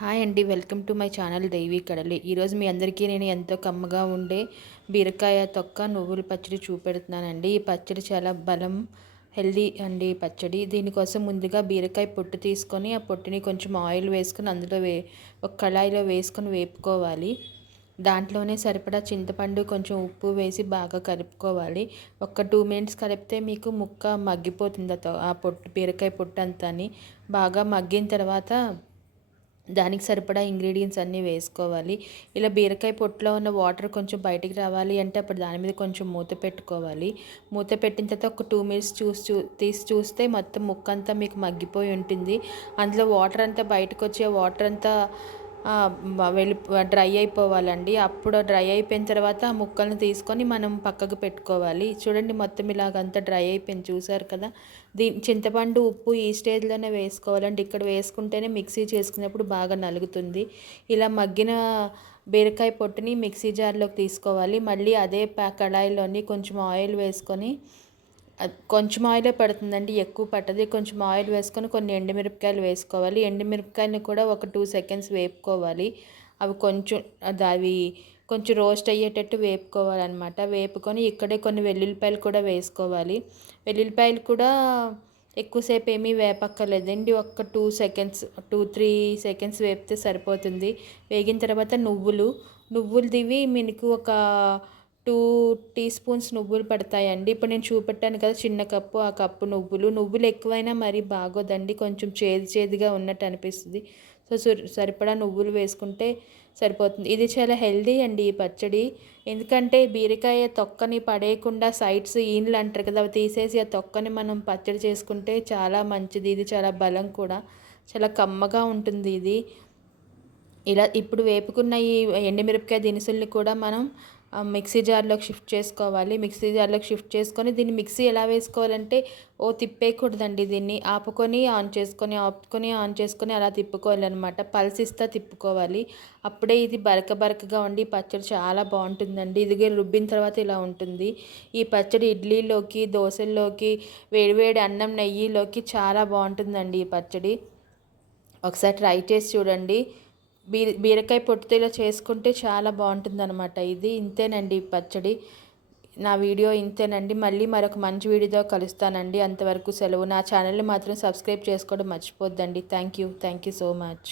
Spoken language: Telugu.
హాయ్ అండి వెల్కమ్ టు మై ఛానల్ దైవీ కడలి. ఈరోజు మీ అందరికీ నేను ఎంతో కమ్మగా ఉండే బీరకాయ తొక్క నువ్వుల పచ్చడి చూపెడుతున్నానండి. ఈ పచ్చడి చాలా బలం హెల్దీ అండి పచ్చడి. దీనికోసం ముందుగా బీరకాయ పొట్టు తీసుకొని ఆ పొట్టుని కొంచెం ఆయిల్ వేసుకొని అందులో వే ఒక కళాయిలో వేసుకొని వేపుకోవాలి. దాంట్లోనే సరిపడా చింతపండు కొంచెం ఉప్పు వేసి బాగా కలుపుకోవాలి. ఒక టూ మినిట్స్ కలిపితే మీకు ముక్క మగ్గిపోతుంది ఆ పొట్టు బీరకాయ పొట్టు అంతా బాగా మగ్గిన తర్వాత దానికి సరిపడా ఇంగ్రీడియంట్స్ అన్నీ వేసుకోవాలి. ఇలా బీరకాయ పొట్టులో ఉన్న వాటర్ కొంచెం బయటికి రావాలి అంటే అప్పుడు దాని మీద కొంచెం మూత పెట్టుకోవాలి. మూత పెట్టిన తర్వాత ఒక టూ మినిట్స్ చూసి చూ తీసి చూస్తే మొత్తం ముక్క అంతా మీకు మగ్గిపోయి ఉంటుంది. అందులో వాటర్ అంతా బయటకు వచ్చే వాటర్ అంతా వెళ్ళి డ్రై అయిపోవాలండి. అప్పుడు డ్రై అయిపోయిన తర్వాత ఆ ముక్కలను తీసుకొని మనం పక్కకు పెట్టుకోవాలి. చూడండి మొత్తం ఇలాగంతా డ్రై అయిపోయింది. చూసారు కదా? దీ చింతపండు ఉప్పు ఈ స్టేజ్లోనే వేసుకోవాలండి. ఇక్కడ వేసుకుంటేనే మిక్సీ చేసుకునేప్పుడు బాగా నలుగుతుంది. ఇలా మగ్గిన బీరకాయ పొట్టుని మిక్సీ జార్లోకి తీసుకోవాలి. మళ్ళీ అదే కడాయిలోని కొంచెం ఆయిల్ వేసుకొని కొంచెం ఆయిలే పడుతుందండి ఎక్కువ పట్టదు. కొంచెం ఆయిల్ వేసుకొని కొన్ని ఎండుమిరపకాయలు వేసుకోవాలి. ఎండుమిరపకాయలు కూడా ఒక టూ సెకండ్స్ వేపుకోవాలి. అవి కొంచెం అవి కొంచెం రోస్ట్ అయ్యేటట్టు వేపుకోవాలన్నమాట. వేపుకొని ఇక్కడే కొన్ని వెల్లుల్లిపాయలు కూడా వేసుకోవాలి. వెల్లుల్లిపాయలు కూడా ఎక్కువసేపు ఏమీ వేపక్కర్లేదండి. ఒక two seconds two three seconds వేపితే సరిపోతుంది. వేగిన తర్వాత నువ్వులు నువ్వులు దివి మీకు ఒక టూ టీ స్పూన్స్ నువ్వులు పడతాయండి. ఇప్పుడు నేను చూపెట్టాను కదా చిన్న కప్పు ఆ కప్పు నువ్వులు. నువ్వులు ఎక్కువైనా మరీ బాగోదండి. కొంచెం చేదు చేదుగా ఉన్నట్టు అనిపిస్తుంది. సో సరిపడా నువ్వులు వేసుకుంటే సరిపోతుంది. ఇది చాలా హెల్దీ అండి ఈ పచ్చడి. ఎందుకంటే బీరకాయ తొక్కని పడేయకుండా సైడ్స్ ఈన్లు అంటారు కదా అవి తీసేసి ఆ తొక్కని మనం పచ్చడి చేసుకుంటే చాలా మంచిది. ఇది చాలా బలం కూడా. చాలా కమ్మగా ఉంటుంది ఇది. ఇలా ఇప్పుడు వేపుకున్న ఈ ఎండుమిరపకాయ దినుసుల్ని కూడా మనం మిక్సీ జార్లోకి షిఫ్ట్ చేసుకోవాలి. మిక్సీ జార్లోకి షిఫ్ట్ చేసుకొని దీన్ని మిక్సీ ఎలా వేసుకోవాలంటే ఓ తిప్పేయకూడదండి దీన్ని. ఆపుకొని ఆన్ చేసుకొని ఆపుకొని ఆన్ చేసుకొని అలా తిప్పుకోవాలన్నమాట. పల్సిస్తా తిప్పుకోవాలి. అప్పుడే ఇది బరక బరకగా ఉండి పచ్చడి చాలా బాగుంటుందండి. ఇదిగే రుబ్బిన తర్వాత ఇలా ఉంటుంది. ఈ పచ్చడి ఇడ్లీలోకి దోశల్లోకి వేడివేడి అన్నం నెయ్యిలోకి చాలా బాగుంటుందండి ఈ పచ్చడి. ఒకసారి ట్రై చేసి చూడండి. బీర బీరకాయ పొట్టుతో ఇలా చేసుకుంటే చాలా బాగుంటుందన్నమాట. ఇది ఇంతేనండి పచ్చడి. నా వీడియో ఇంతేనండి. మళ్ళీ మరొక మంచి వీడియోతో కలుస్తానండి. అంతవరకు సెలవు. నా ఛానల్ని మాత్రం సబ్స్క్రైబ్ చేసుకోవడం మర్చిపోద్దండి. Thank you. Thank you so much.